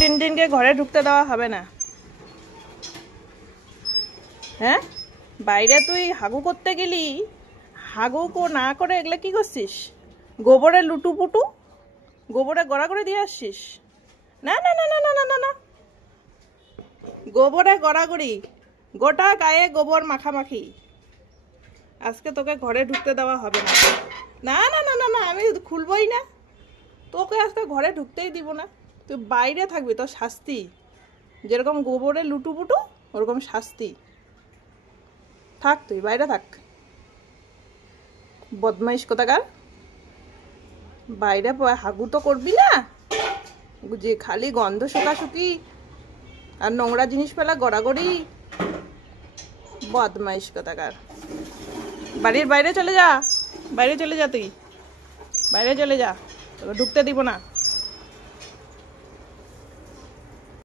টিনটিনকে ঘরে ঢুকতে দেওয়া হবে না। হ্যাঁ, বাইরে তুই হাগু করতে গেলি, হাগু না করে এগুলো কি করছিস? গোবরে লুটুপুটু, গোবরে গড়াগড়ি দিয়ে আসছিস? না না না না না না না না, গোবরে গড়াগড়ি, গোটা গায়ে গোবর মাখামাখি। আজকে তোকে ঘরে ঢুকতে দেওয়া হবে না। না না না না না, আমি খুলবই না তোকে, আজকে ঘরে ঢুকতেই দিব না। তুই বাইরে থাকবি, তোর শাস্তি। যেরকম গোবরে লুটুপুটু ওরকম শাস্তি। থাক, তুই বাইরে থাক, বদমাইশ কোথাকার। বাইরে হাগু তো করবি না, যে খালি গন্ধ শুকাশুকি আর নোংরা জিনিস ফেলা গড়াগড়ি, বদমাইশ কোথাকার। বাড়ির বাইরে চলে যা, বাইরে চলে যা, তুই বাইরে চলে যা, তোকে ঢুকতে দিব না।